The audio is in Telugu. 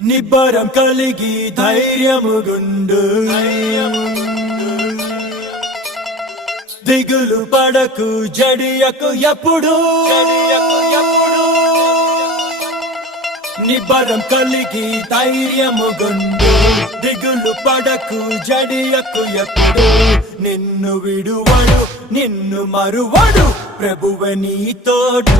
నిబ్బరం కలిగి ధైర్యముగుండు దిగులు పడకు జడియకు ఎప్పుడు నిబ్బరం కలిగి ధైర్యముగుండు దిగులు పడకు జడియకు ఎప్పుడు నిన్ను విడువడు నిన్ను మరువడు ప్రభువే నీ తోడు.